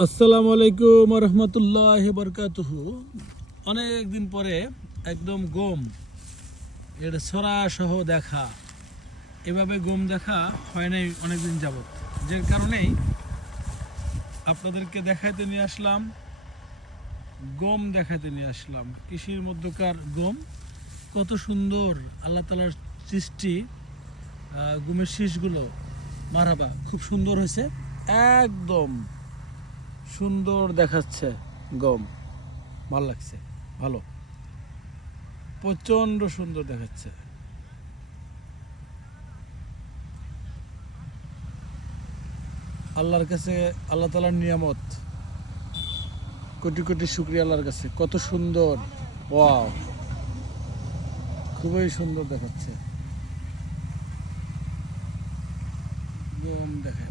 আসসালামু আলাইকুম রহমতুল্লাহ বরকাতুহু। অনেক দিন পরে একদম গম এটা ছড়া সহ দেখা, এভাবে গম দেখা হয় নাই অনেকদিন যাবত, যে কারণেই আপনাদেরকে দেখাইতে নিয়ে আসলাম, গম দেখাইতে নিয়ে আসলাম। কৃষির মধ্যকার গম কত সুন্দর, আল্লাহ তালার সৃষ্টি। গমের শীষগুলো মারাবা খুব সুন্দর হয়েছে, একদম সুন্দর দেখাচ্ছে গম। ভালো লাগছে, ভালো, প্রচন্ড সুন্দর দেখাচ্ছে। আল্লাহর কাছে, আল্লাহ তাআলার নিয়ামত, কোটি কোটি শুকরিয়া আল্লাহর কাছে। কত সুন্দর, ওয়াও, খুবই সুন্দর দেখাচ্ছে। গম দেখে